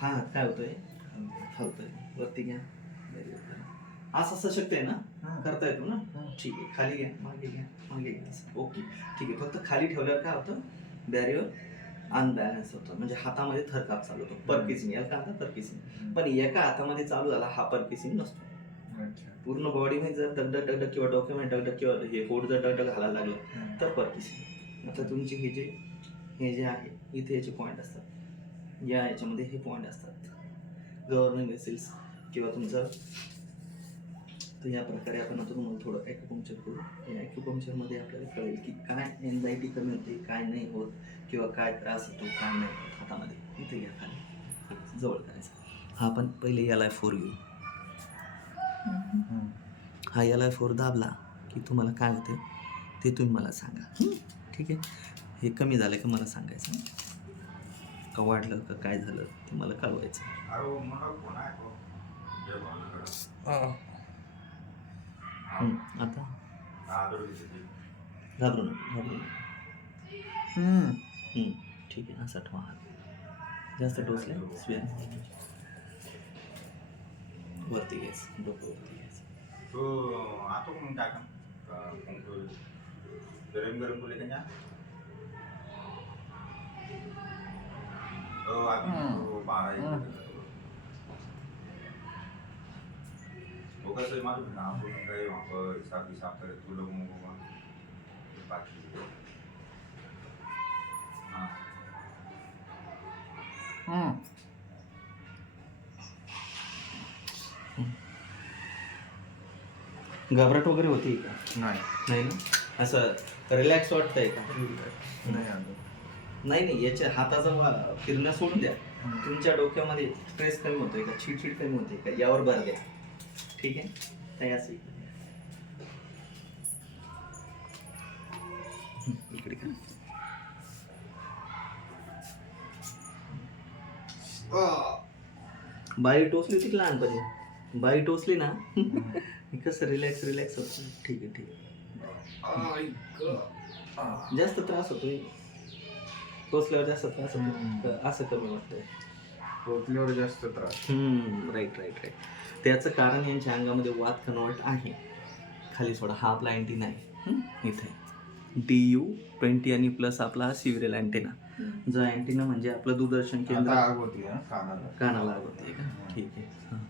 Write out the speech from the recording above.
हा काय होतंय हलतोय वरती घ्या असं सशक्त आहे ना करता येतो ना ठीक आहे खाली घ्या मागे घ्या ओके ठीक आहे फक्त खाली ठेवल्यावर काय होतं बॅरियर अनबॅलन्स होतं म्हणजे हातामध्ये थरकाप चालू होतो परकिसिंग याला काय आता परकिसिंग पण एका हातामध्ये चालू झाला हा परकिसिंग नसतो पूर्ण बॉडीमध्ये जर डगडग किंवा डोक्यामध्ये डगडग किंवा हे पोट जर डगडग घालायला लागलं तर परकिसिंग आता तुमचे हे जे आहे इथे याचे पॉईंट असतात या याच्यामध्ये हे पॉईंट असतात गव्हर्नमेंट वेसिल्स किंवा तुमचं तर या प्रकारे आपण आता तुम्हाला थोडं ॲक्युपंक्चर करू या ॲक्युपंक्चरमध्ये आपल्याला कळेल की काय एन्झायटी कमी होते काय नाही होत किंवा काय त्रास होतो काय नाही होत हातामध्ये इथे घ्या खाली जवळ करायचं हा आपण पहिले LI4 घेऊ हा LI4 दाबला की तुम्हाला काय होते ते तुम्ही मला सांगा ठीक आहे हे कमी झालं की मला सांगायचं का वाढलं का काय झालं ते मला कळवायचं आता घाबरू नका ठीक आहे असं ठेवा जास्त टोचले स्विया वरती घ्यायचं डोकं वरती घ्यायचं घबराट वगैरे होती का नाही ना असं रिलॅक्स वाटतंय का नाही याच्या हाताचा फिरणं सोडून द्या तुमच्या डोक्यामध्ये स्ट्रेस कमी होतोय का चिडचिड कमी होते का यावर भर द्या ठीक आहे नाही असं इकडे का बाई टोचली होती लहानपणी बाई टोचली ना कसं रिलॅक्स होतं ठीक आहे जास्त त्रास होतोय टोचल्यावर जास्त त्रास होतो असं कमी वाटतंय टोचल्यावर जास्त त्रास राईट त्याचं कारण यांच्या अंगामध्ये वात कन्वर्ट आहे खाली सोडा हा आपला अँटीना आहे इथे DU-20 आणि प्लस आपला सिव्हिरल अँटेना जो अँटेना म्हणजे आपलं दूरदर्शन केंद्र कानाला कानाला आग होती का ठीक आहे